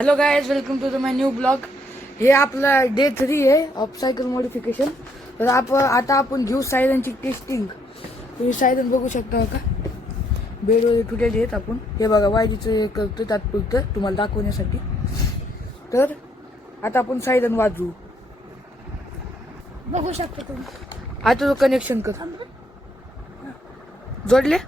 Hello guys, welcome to the my new blog. हे आपला day 3 आहे ऑफ सायकल मॉडिफिकेशन. तर आता आपण घेऊ सायरनची टेस्टिंग. तुम्ही सायरन बघू शकता का, बेड वगैरे तुटलेले आहेत. आपण हे बघा वायरीचं करतो तात्पुरतं तुम्हाला दाखवण्यासाठी. तर आता आपण सायरन वाजवू, बघू शकता तुम्ही. आता तो कनेक्शन कर. जोडले.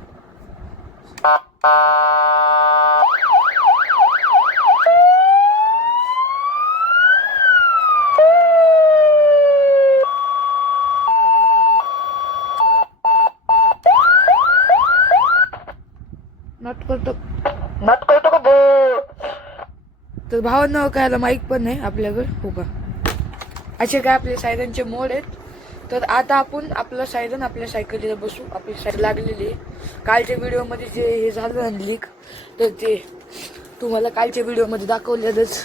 नट करतो का बो. तर भावांना काय माईक पण नाही आपल्याकडे, हो का. असे काय आपले सायरनचे मोड आहेत. तर आता आपण आपलं सायरन आपल्या सायकलीला बसू. आपली सायकल लागलेली आहे. कालच्या व्हिडिओमध्ये जे हे झालं ना लीक, तर ते तुम्हाला कालच्या व्हिडिओमध्ये दाखवलेलंच.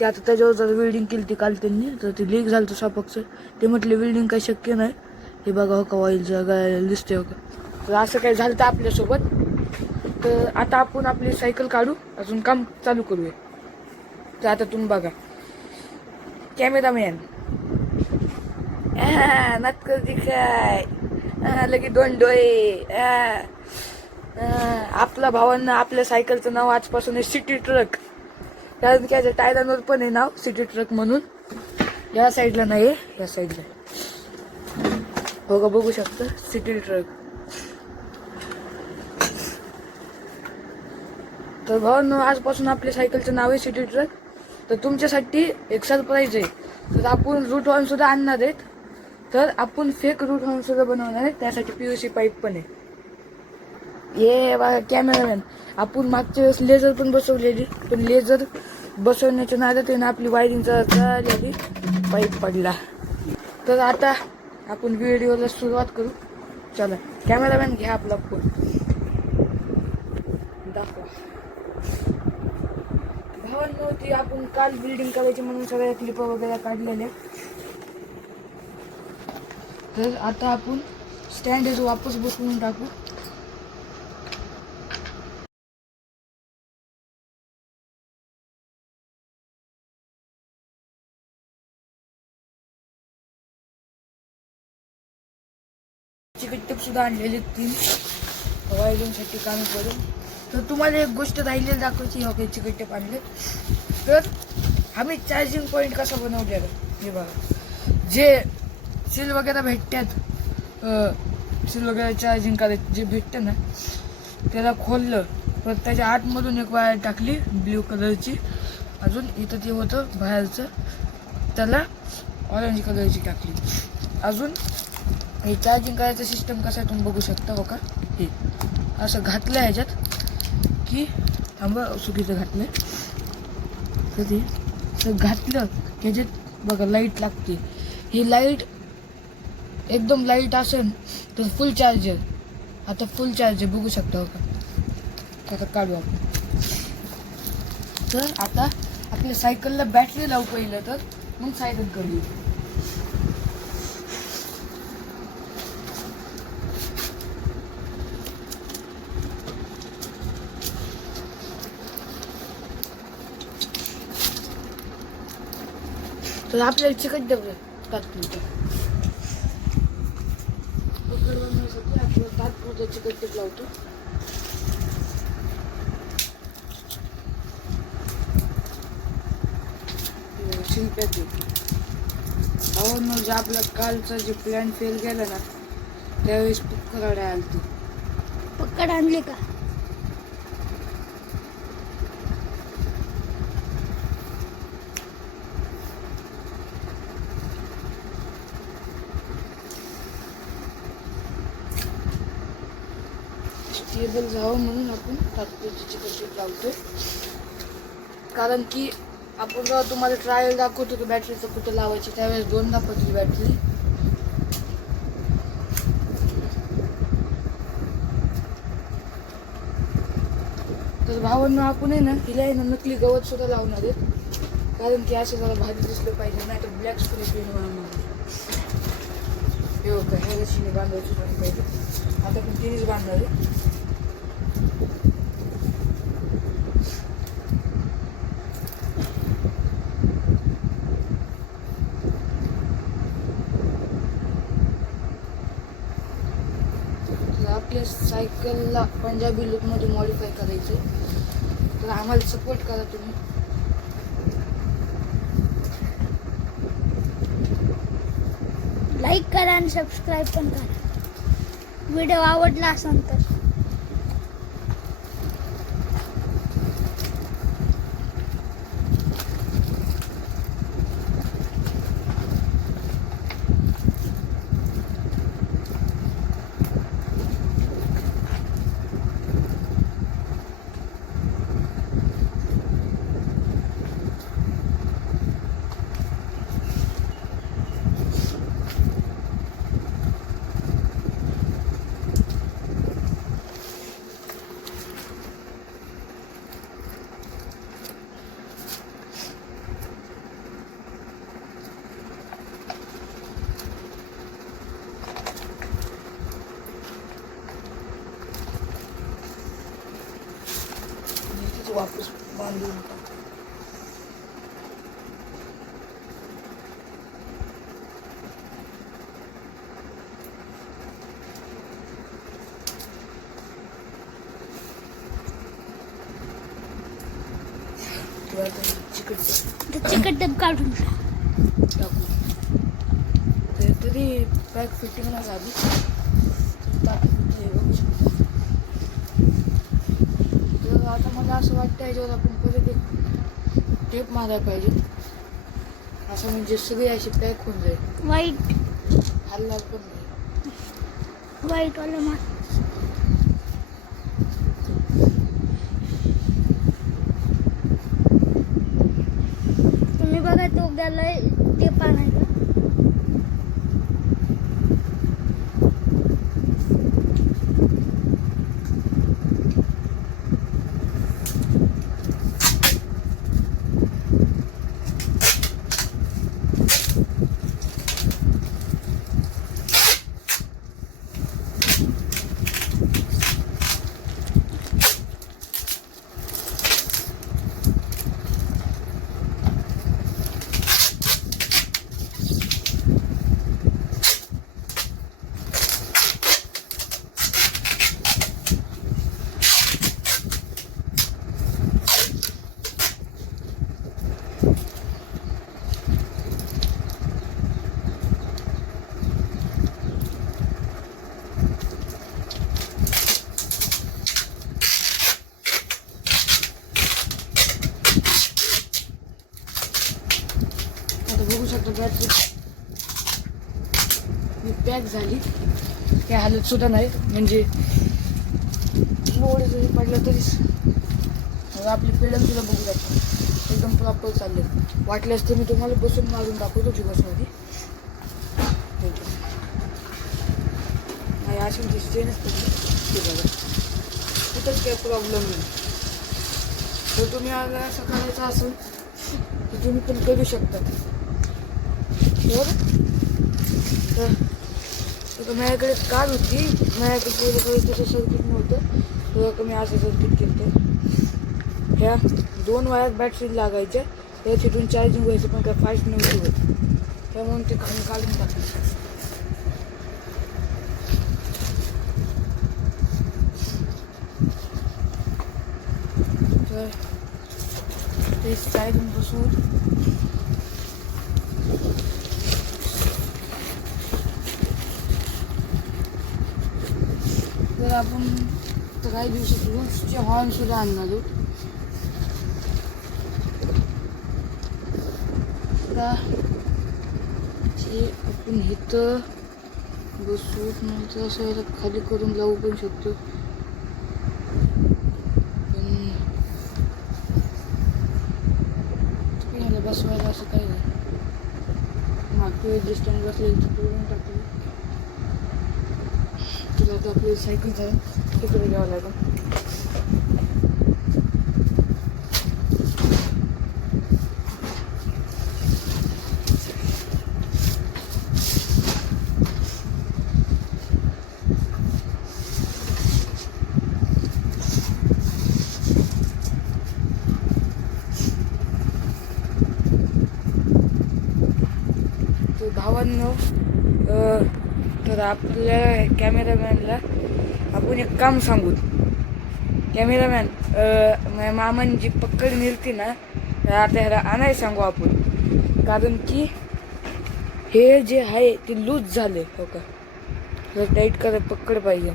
ते आता त्याच्यावर जर वेल्डिंग केली ती काल त्यांनी, तर ते लीक झालं तर सापक्ष. ते म्हटले वेल्डिंग काही शक्य नाही. हे बघा हो का, ऑइलचं काय दिसते हो का. तर असं काही झालं तर आपल्यासोबत. तर आता आपण आपली सायकल काढू, अजून काम चालू करूया. तर आता तुम्ही बघा, कॅमेरामॅन नाटक दिखाय लगे दोन डोळे. आपल्या भावांना आपल्या सायकलचं नाव आजपासून आहे सिटी ट्रक. कारण की याच्या टायरांवर पण आहे नाव सिटी ट्रक म्हणून. या साईडला नाही, या साईडला हो का, बघू शकता सिटी ट्रक. तर भावांनो, आजपासून आपल्या सायकलचं नाव आहे सिटी ट्रक. तर तुमच्यासाठी एक सरप्राईज आहे. तर आपण रूट हॉर्न सुद्धा आणणार आहेत. तर आपण फेक रूट हॉर्न सुद्धा बनवणार आहे. त्यासाठी PVC पाईप पण आहे. ये बघा कॅमेरामॅन, आपण मागच्या वेळेस लेझर पण बसवलेली, पण लेझर बसवण्याच्या नादात आहे ना आपली वायरिंग झालेली, पाईप पडला. तर आता आपण व्हिडिओला सुरुवात करू. चला कॅमेरामॅन, घ्या आपला फोन, दाखवा. भावांनो, ती आपण काल बिल्डिंग करायची म्हणून सगळ्या क्लिप वगैरे काढलेल्या. तर आता आपण स्टँड वापस बसवून टाकू. चिकट सुद्धा आणलेले 3 वायरिंगसाठी काम करून. तर तुम्हाला एक गोष्ट राहिलेली दाखवायची. हो काही चिकट आणले. तर आम्ही चार्जिंग पॉईंट कसा बनवलेला हे बघा. जे सील वगैरे भेटतात, सील वगैरे चार्जिंग करायचं जे भेटतं ना, त्याला खोललं तर त्याच्या आतमधून एक वायर टाकली ब्ल्यू कलरची. अजून इथं ते होतं बाहेरचं, त्याला ऑरेंज कलरची टाकली. अजून हे चार्जिंग करायचं सिस्टम कसं आहे तुम्ही बघू शकता. हो का, हे असं घातलं ह्याच्यात की थांबा, चुकीचं घातलं. तर ते घातलं की ह्याच्यात बघा लाईट लागते. ही लाईट एकदम लाईट असेल तर फुल चार्जर. आता फुल चार्जर बघू शकता. हो का, आता काढू आपण. तर आता आपल्या सायकलला बॅटरी लावू पहिलं, तर मग सायकल काढू. तर आपल्याला चिकट डबल तात्पुरतं चिकट टेप लावतो. शिंप्यात जे आपला कालचा जे प्लॅन फेल गेला ना, त्यावेळेस पक्कड आलती. पक्कड आणले का? स्टेबल जावं म्हणून आपण तात्पुरती चिकट टेप लावतो. कारण की आपण जेव्हा तुम्हाला ट्रायल दाखवतो की बॅटरीचं कुठं लावायची, त्यावेळेस 2दा पडली बॅटरी. तर भावांना आपण आहे ना, हिला आहे ना नकली गवत सुद्धा लावणार आहेत. कारण की असं जरा भारी दिसलं पाहिजे, नाही तर ब्लॅक स्प्रे पेन बनवणार. हे का, ह्या रशीने बांधायची पाहिजे. आता पण तिनेच बांधणार आहे. आपल्या सायकलला पंजाबी लुकमध्ये मॉडिफाय करायचं आहे, तर आम्हाला सपोर्ट करा तुम्ही. लाईक करा आणि सबस्क्राईब पण करा. व्हिडिओ आवडला असेल तर. वापस बांधून टाकू. किंवा चिकट डब काढून टाकू. तर तरी पॅक फिटिंग ना झाली टाकू. बघू शकतो. तर आता मला असं वाटतं याच्यावर आपण परत एक टेप मारायला पाहिजे, असं म्हणजे सगळी अशी पॅक होऊन जाईल. वाईट हल्ला पण नाही. वाईट वाला मार. तुम्ही बघा तो गेलाय ते पाण्याचा. बघू शकतो बॅटरी पॅक झाली, काय हालत सुद्धा नाही. म्हणजे मोड जरी पडलं तरी आपली पेडल सुद्धा बघू शकतो एकदम प्रॉपर चालले. वाटल्यास तर मी तुम्हाला बसून मारून दाखवतो दिवसमध्ये. नाही अशी दिसते नसते बघा, कुठंच काही प्रॉब्लेम नाही. जर तुम्ही आला असं करायचं असेल तर तुम्ही पण करू शकता. तर माझ्याकडे कार होती, माझ्याकडे पहिलं तसं सर्किट नव्हतं, तर मी असं सर्किट केलं. ह्या 2 वायर बॅटरी लागायच्या, त्या तिथून चार्जिंग व्हायचं पण काय फास्ट नव्हती होत, त्यामुळे ते काढून टाकलं. तर ते साईडून बसून तर आपण तर काही दिवसात रूल्सचे हॉर्न सुद्धा आणणार आहोत. आपण इथं बसून नंतर असं याला खाली करून लावू पण शकतो. पण याला बसवायला असं काही नाही. मागच्या जे स्टँड बसलेलं ते तोडून टाकलं. तुला आता आपली सायकल जाईल तिकडे घ्यावं लागेल. भावांनो, तर आपल्या कॅमेरामॅनला आपण एक काम सांगू. कॅमेरामॅन माझ्या मामांची पकड मिळते ना, आता ह्याला आणायला सांगू आपण. कारण की हे जे आहे ते लूज झाले. हो का, जर टाईट करत पकड पाहिजे.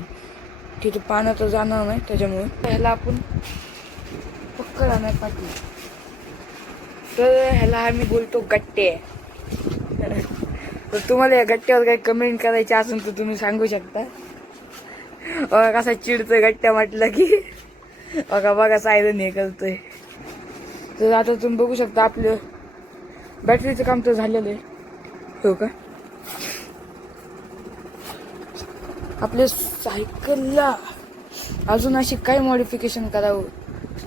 तिथे पाण्यात तर जाणार नाही, त्याच्यामुळे ह्याला आपण पकड आणायला पाहिजे. तर ह्याला आम्ही बोलतो गट्टे. तर तुम्हाला या गट्ट्यावर काही कमेंट करायची असेल तर तुम्ही सांगू शकता. कसा चिडतोय गट्ट्या म्हटलं की. बघा सायरन हे करतोय. तर आता तुम्ही बघू शकता आपलं बॅटरीचं काम तर झालेलं आहे. हो का, आपल्या सायकलला अजून अशी काय मॉडिफिकेशन करावं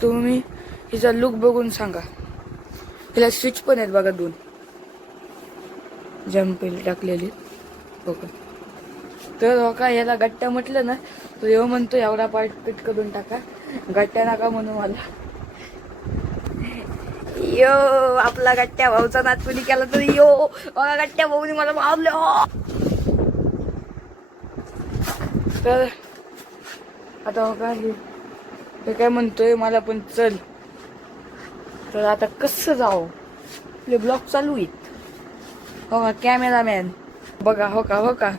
तुम्ही हिचा लुक बघून सांगा. हिला स्विच पण आहेत बघा 2 जम्पिल टाकलेली. हो का, तर हो का याला गट्ट्या म्हटलं ना तर येऊ म्हणतो एवढा पार्ट कट करून टाका, गट्ट्या नका म्हणून मला. यो आपला गट्ट्या भाऊचा नातपणी केला तर यो बघा गट्ट्या भाऊनी मला मारले. तर आता हो का हे काय म्हणतोय मला पण चल. तर आता कसं जाऊ, आपले ब्लॉग चालू आहेत. हो का कॅमेरामॅन बघा. हो का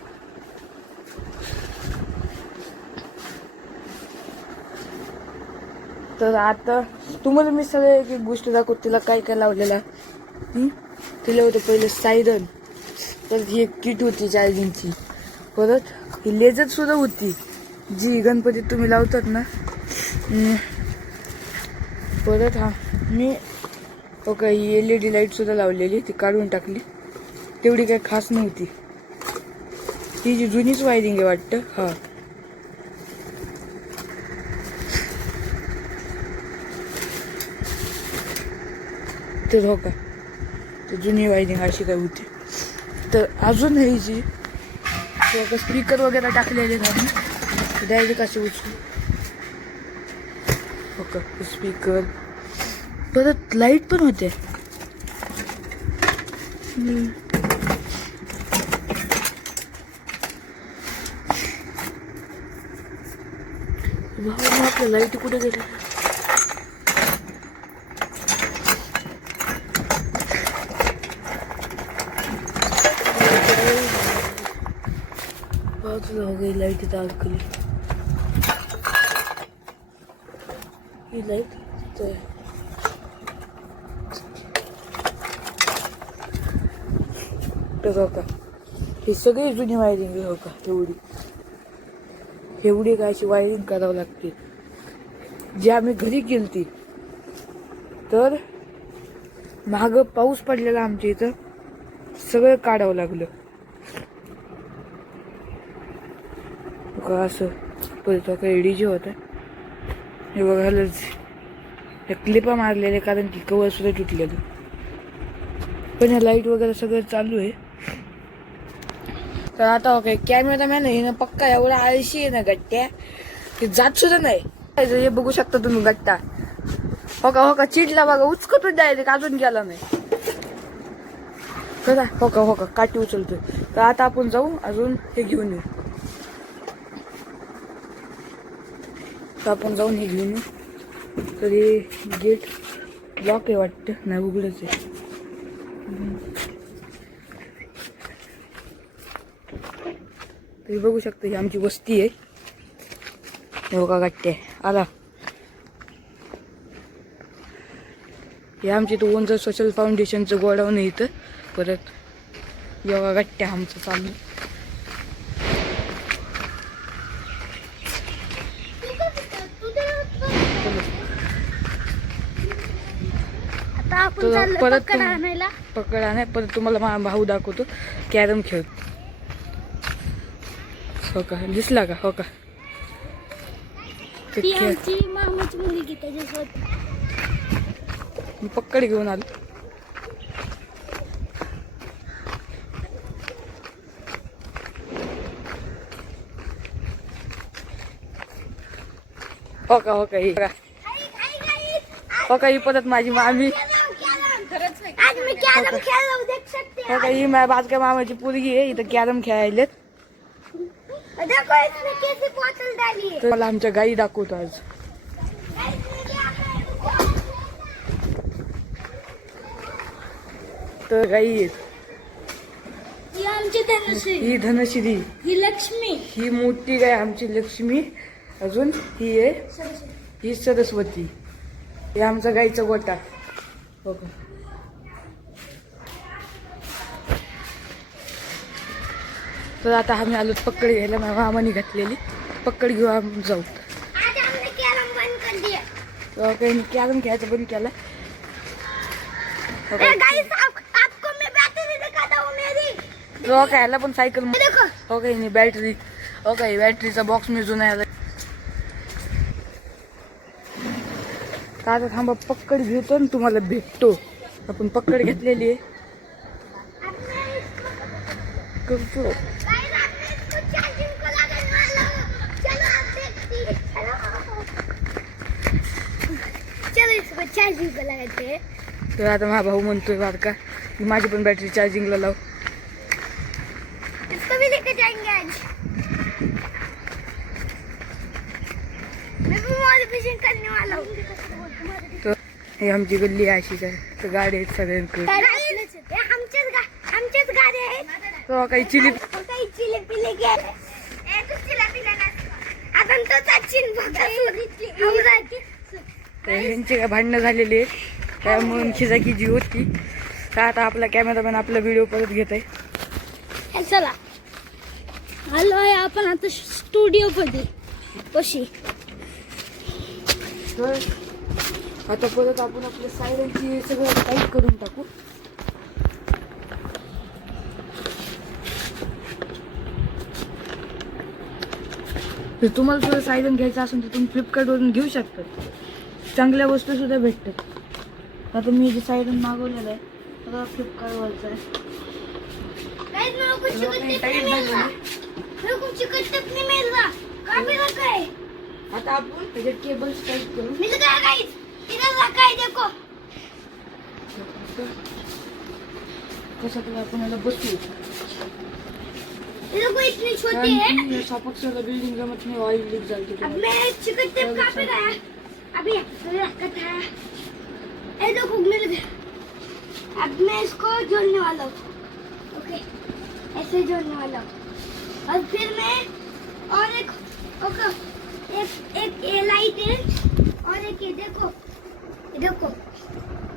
तर आता तुम्हाला मी सगळे एक गोष्ट दाखवतो. तिला काय काय लावलेला. तिला होतं पहिले सायरन, तर ही एक किट होती चार्जिंगची. परत ही लेझर सुद्धा होती जी गणपतीत तुम्ही लावतात ना. परत मी हो का ही LED लाईट सुद्धा लावलेली, ती काढून टाकली. तेवढी काही खास नव्हती. ही जी जुनीच वायरिंग आहे वाटतं. हा तर हो का तर जुनी वायरिंग अशी काय होती. तर अजून ही जी स्पीकर वगैरे टाकलेले नाही, डायरेक्ट असे उचलू. हो का स्पीकर, परत लाईट पण होते. आपल्या लाईट कुठे गेल्या. बाजूला हो गई लाईट इथं अडकली. ही लाईट तर हो का ही सगळी जुनी वायरिंग. हो का एवढी काय अशी वायरिंग करावं लागते. जी आम्ही घरी केलती तर मागं पाऊस पडलेला आमच्या इथं, सगळं काढावं लागलं. का असं परत काही डीजे होता हे बघायलाच. त्या क्लिपा मारलेले कारण की कवर सुद्धा तुटलेलं. पण ह्या लाईट वगैरे सगळं चालू आहे. तर आता काय कॅमेरामॅन आहे ना पक्का एवढा आळशी आहे ना गट्ट्या की जात सुद्धा नाही. हे बघू शकता तुम्ही गट्टा. हो का चिडला बघा, उचकतच डायरेक्ट, अजून गेला नाही. कसा हो का काठी उचलतोय. तर आता आपण जाऊ अजून हे घेऊन येऊ. तर आपण जाऊन हे घेऊन येऊ. तर हे गेट लॉक आहे वाटतं, नाही उघडच आहे. तरी बघू शकता ही आमची वस्ती आहे. हे बघा गट्टे आला. हे आमची तो ओंजर सोशल फाउंडेशनचं गोडाऊन आहे इथं. परत योगा गट्ट्या आमचं चालू. परत पकड आणाय. परत तुम्हाला भाऊ दाखवतो कॅरम खेळ. हो का दिसला का. हो का मामाची मुलगी त्याच्यासोबत मी पकड घेऊन आलो. हो का ही हो का ही परत माझी मामी. हो का ही माझ्या बाजूच्या मामाची पोरगी आहे. इथं कॅरम खेळायलेत. देखो इसमें कैसी बोतल डाली है। तर मला आमच्या गाई दाखवतो आज. तर गाई आहेत. ही आमची धनश्री, ही धनश्री, ही लक्ष्मी, ही मोठी गाय आमची लक्ष्मी. अजून ही आहे ही सरस्वती. हे आमचा गाईचा गोटा. बघा तर आता आम्ही आलो पक्कड घ्यायला. माझ्या मामाने घातलेली पक्कड घेऊ आम्ही जाऊ. आज हमने कैरम बंद कर दिया। काही कॅरम खेळायचं बंद केला. गाइस आपको मैं बैटरी दिखाता हूँ मेरी। तो खायला पण सायकल. देखो हो काही नाही बॅटरी. हो काही बॅटरीचा बॉक्स मी जुना आला. आता थांबा पक्कड घेतो आणि तुम्हाला भेटतो. आपण पक्कड घेतलेली आहे. करतो गाइस आपने इसको चार्जिंग को लगाने वाला हूँ। चलो आप देखती हैं। चलो इसको चार्जिंग को लगाते हैं। तर आता माझा भाऊ म्हणतोय बारका की माझी पण बॅटरी चार्जिंगला लाव. इसको भी लेके जाएंगे आज। मैं भी मॉडिफिकेशन करने वाला हूँ। तर हे आमची गल्ली आहे अशीच आहे. तर गाडी आहेत सगळ्यांकडे. आमचेच गाडी आहेत. तो काही चिली काही चिले गेले. आपण तो सचिन ह्यांची काय भांडणं झालेली आहे. त्यामुळे खिजाखिजी होती. तर आता आपला कॅमेरामॅन आपला व्हिडिओ परत घेत आहे. चला आलो आहे आपण आता स्टुडिओ मध्ये कशी. तर आता परत आपण आपल्या सायरनची सगळं टाईप करून टाकू. जर तुम्हाला सुद्धा सायरन घ्यायचं असेल तर तुम्ही फ्लिपकार्टवरून घेऊ शकता. चांगल्या वस्तू सुद्धा भेटतात. आता मी जे सायरन मागवलेलं आहे तर फ्लिपकार्टवरचं आहे. आता आपण त्याचे केबल्स टाईप करू. कसं आपण याला बसू. इतनी छोटी है। सापक्षाला बिल्डिंग जमत नाही. ऑइल लीक झाली. अब मैं चिकन टेप कहाँ पे गया? अभी रखा था। ये देखो मिल गया। अब मैं इसको जोड़ने वाला हूँ। ओके ऐसे जोड़ने वाला हूँ। और फिर मैं और एक ओके एक ये लाइट है और एक ये देखो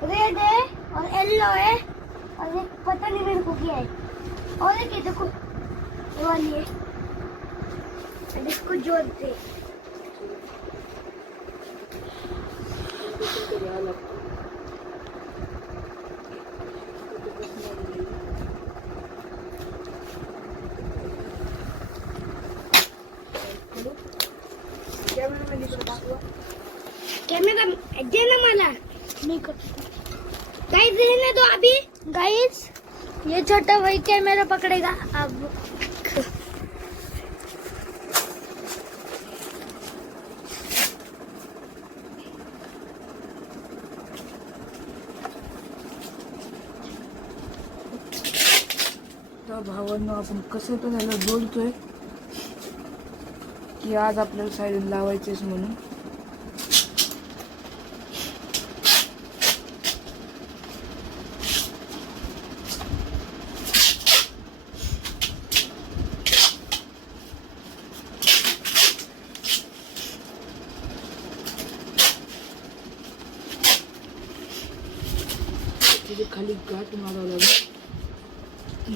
रेड है और येलो है और एक पता नहीं मेरे को क्या है और एक ये देखो ये वाली है। अब इसको जोड़ते हैं। कैमरा देना मला नहीं कर। गाइस रहने दो अभी। गाइस ये छोटा भाई कैमरा पकड़ेगा अब। तर भावांनो आपण कसं तर त्याला बोलतोय की आज आपल्याला सायरन लावायचेच म्हणून. तिथे खाली गाठ मारावं लागेल.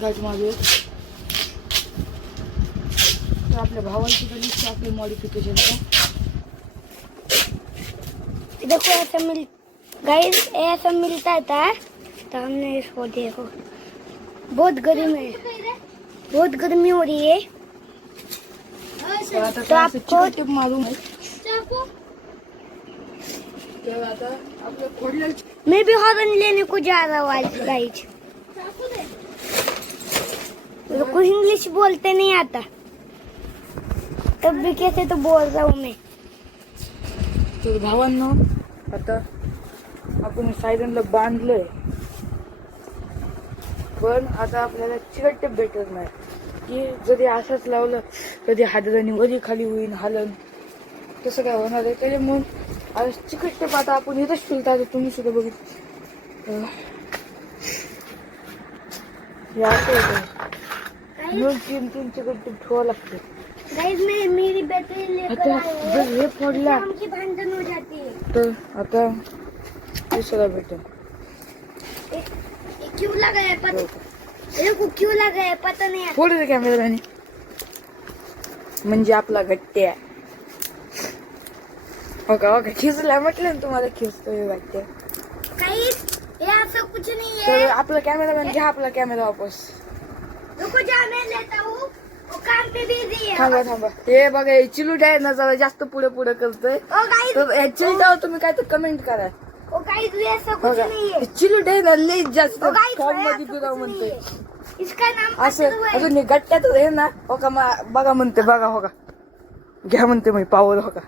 गाठ मारूया. तर आपल्या भावांची गलीची आपले मॉडिफिकेशन का. देखो ऐसा मिल गाइस ऐसा मिलता था तो हमने इसको देखो। बहुत गर्मी है। बहुत गर्मी हो रही है। तर आता तो असं आपको चिकट मारून तर आता आपल्या खोडल्या मैं भी हॉर्न लेने को जा रहा हूँ आज गाइस। मेरे को इंग्लिश बोलते नहीं आता तब भी कैसे तो बोल रहा हूँ मैं। तर भावांनो आता आपण सायरनला बांधलंय पण आता आपल्याला चिकट टेप भेटत नाही की जरी असंच लावलं कधी हादराने वरी खाली होईन हालन, तसं काय होणार आहे. त्याच्यामुळे चिकट टेप आता आपण इथंच ठेवता, तुम्ही सुद्धा बघितलं हे असं होतं. दोन तीन चिकट टेप ठेवावं लागतं. गाइस मेरी बैटरी लेकर आता आए जर हे फोडला की भांडण हो जाती है. तर आता दुसरा भेटेल. ये क्यों लगा है पता, ये को क्यों लगा है पता नहीं है. फोड कॅमेराने म्हणजे आपला गट्टे आहे. हो का खिचला म्हटलं ना तुम्हाला, खिचतोय गट्टे. गाइस ये असं कुछ नहीं तर है. आपला कॅमेरामॅन घ्या आपला कॅमेरा वापस. रुको जा मैं लेता हूँ, वो काम पे बिजी है. थांबा थांबा. हे बघा हे चिलूट आहे ना, जरा जास्त पुढे पुढे करतोय. ओ गाइस, तर या चिलटावर तुम्ही काय तर कमेंट करा. ओ गाइस ये ऐसा कुछ बघा नहीं है. चिलूट आहे ना लई जास्त ओ गाइस फॉर्म ये मध्ये ऐसा बिराव कुछ नहीं म्हणतोय. है. इसका नाम असं अथर्व है. अजून हे गट्ट्यात आहे ना, हो का बघा म्हणते, बघा हो का घ्या म्हणते मी पावर, हो का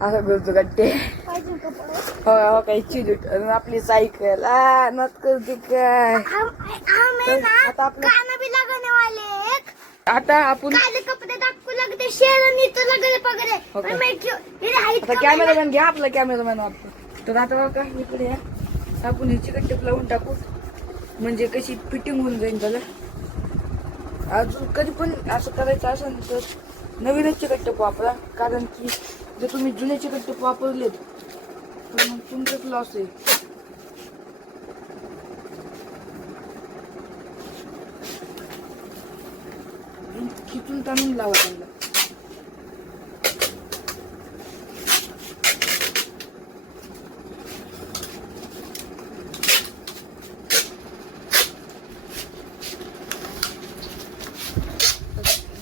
असं करतो गट्टे. पाहिजे का पडो? हो का चिलूट. आणि आपली सायकल नत करते काय. हम है तर ना आता आपलं गाना भी लगाने वाले हैं. आता आपण काले कपड़े आपको लगते शेरनी तो लगने पकड़े. ओके. और मैं क्यों मेरे हाइट आता कॅमेरामॅन घ्या आपला कॅमेरामॅन वापतो. तर आता बघा इकडे या, आपण ह्याची कट्टे लावून टाकू म्हणजे कशी फिटिंग होऊन जाईल त्याला. अजून कधी पण असं करायचं असेल तर नवीनच चिकट वापरा, कारण की जर तुम्ही जुने चिकट वापरलेत तर मग तुमचंच लॉस आहे. खिचून ताणून लावा त्यांना.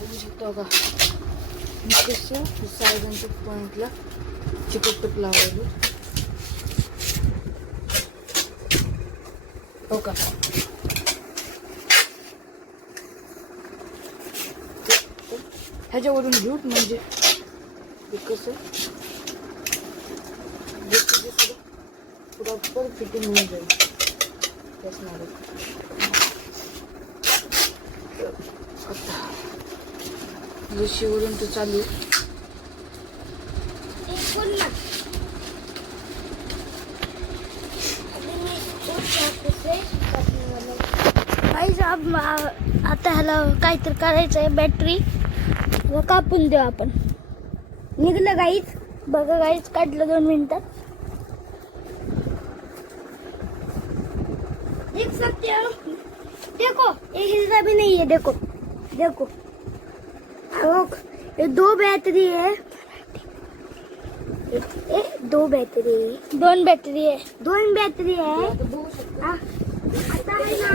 बघू शकता का मी कसं साईडांच्या पॉइंटला चिकट टेप लावायला. हो का ह्याच्यावरून घेऊ म्हणजे हे कसं प्रॉपर फिटिंग होऊन जाईल. आता जशी वरून तर चालू आहे. गाइस अब आता ह्याला काहीतरी करायचं आहे. बॅटरी कापून देऊ आपण. निघलं गाईच, बघा गाईच काढलं 2 मिनिटात. देख सकते हो, देखो एक हिस्सा भी नहीं है. देखो देखो लोग, ये 2 बैटरी है. ये 2 बैटरी है, 2 बैटरी है, 2 बैटरी है. हा, आता आहे ना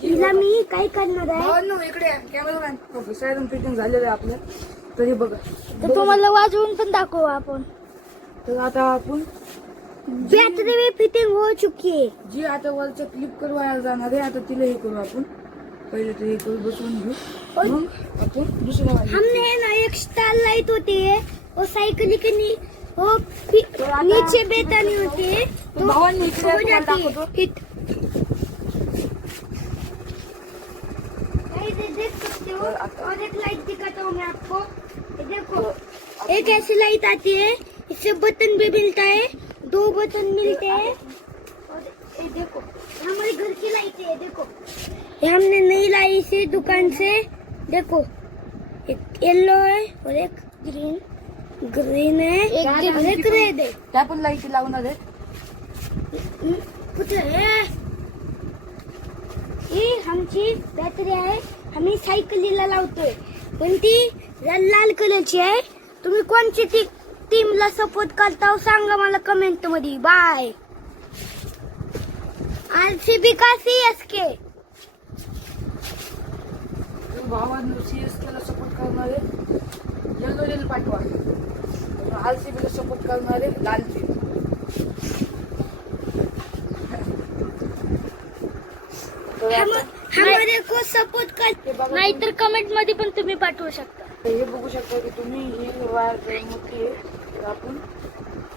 हिला मी काय करणार आहे भावांनो, इकडे कॅमेरामॅन साईडून फिटिंग झालेलं आहे आपलं. तरी बघा तर तुम्हाला वाजवून पण दाखवू आपण. तर आता आपण बैटरी भी फिटिंग हो चुकी है. जी आता वरच्या क्लिप करवायला जाणार आहे, आता तिला हे करू आपण. पहिले तर हे करू, बसवून घेऊ, मग आपण दुसरा वाला. हमने है ना एक स्टार लाइट होती है, वो साइकिल के वो नीचे बेतानी होती है, तो भावांनी इकडे हो तुम्हाला जाती है दाखवतो. हिट. गाइस, ये देख सकते हो. और एक लाइट दिखाता हूँ मैं आपको. ये देखो, एक ऐसी लाइट आती है, इससे बटन भी मिलता है, 2 बटन मिलते हैं. और ये देखो, ये हमारे घर की लाइट है. देखो, ये हमने नई लाई इसे दुकान से. देखो, एक येलो है और एक ग्रीन है, एक रेड है. त्या पण लाईटी लावणार आहे. कुठलं आहे? ही आमची बॅटरी आहे. आम्ही सायकलीला लावतोय, पण ती लाल कलरची आहे. तुम्ही कोणची टीमला सपोर्ट करता सांगा मला कमेंट मध्ये. बाय. RCB का CSK? भावांनो CSK ला सपोर्ट करणारे येलो रेल पाठवा, RCB ला सपोर्ट करणारे लाल टीम. हमारे को सपोर्ट कर, नाहीतर कमेंट मध्ये पण तुम्ही पाठवू शकता. हे बघू शकता की तुम्ही ही वायर मोठी आहे, तर आपण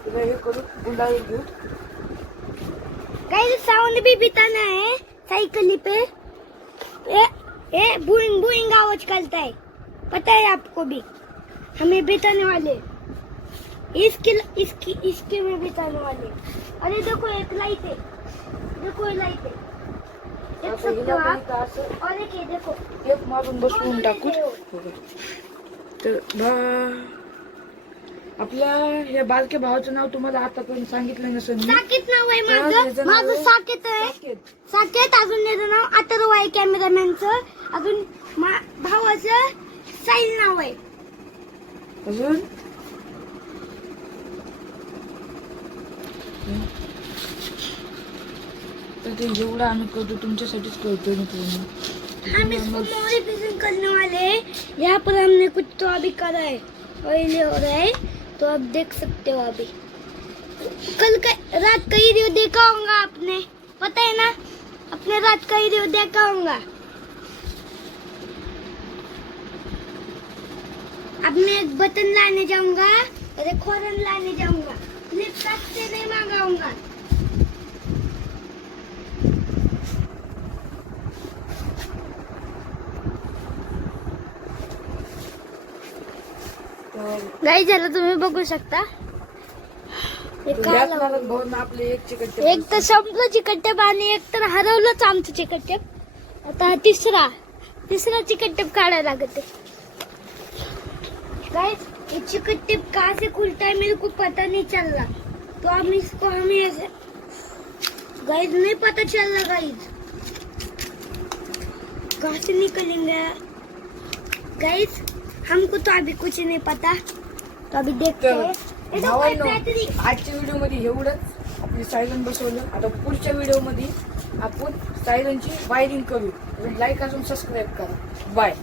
तिला हे करू, गुंडाळी घेऊ. गाइस, साउंड भी बिताना है साइकिल पे. ये बुइंग बुइंग आवाज करता है. पता है आपको भी, हमें बिताने वाले, इसके में बिताने वाले। अरे देखो एक लाइट है, देखो ये लाइट है, देख सकते हो आप। और एक ये देखो, एक मारून बसवून टाकू. तर आपल्या या बारक्या भावाचं नाव तुम्हाला आतापर्यंत सांगितलं नसेल मी. साकेत नाव आहे तर माझं, याचं माझं नाव आहे साकेत आहे. साकेत. साकेत, अजून याचं नाव अथर्व आहे कॅमेरामॅनचं. अजून भावाचं साहिल नाव आहे. अजून तर ते जेवढं आम्ही करतो तुमच्यासाठीच करतो ना पूर्ण. हम इसको मॉडिफिकेशन करने वाले हैं। यहाँ पर हमने कुछ तो अभी करा है और ये हो रहा है, तो आप देख सकते हो। अभी कल का रात का वीडियो देखा होगा आपने, पता है ना, अपने रात का वीडियो देखा होगा। अब मैं एक बटन लाने जाऊंगा और एक हॉर्न लाने जाऊंगा, फ्लिपकार्ट से नहीं मंगाऊंगा। गाइस जरा तुम्ही बघू शकता, हे काय याच लावलंय? नादात भाऊंना आपले एक चिकट एक तर संपलं चिकटटेप आणि एक तर हरवलंच आमचं चिकटटेप. आता तिसरा चिकटटेप काढायला लागत है। गाइस ये चिकटटेप कहाँ से खुलता है मेरे को पता नहीं चल रहा, तो हम इसको हमें ऐसे, गाइस नहीं पता चल रहा गाइस, कहाँ से निकलेंगे गाइस, हमको तो अभी कुछ नहीं पता, तो अभी देखते तर हैं। ये तो भावांनो, बैटरी आजच्या व्हिडिओ मध्ये एवढंच. आपली सायरन बसवलं. आता पुढच्या व्हिडिओ मध्ये आपण सायरनची वायरिंग करू. लाईक असून सबस्क्राईब करा. बाय.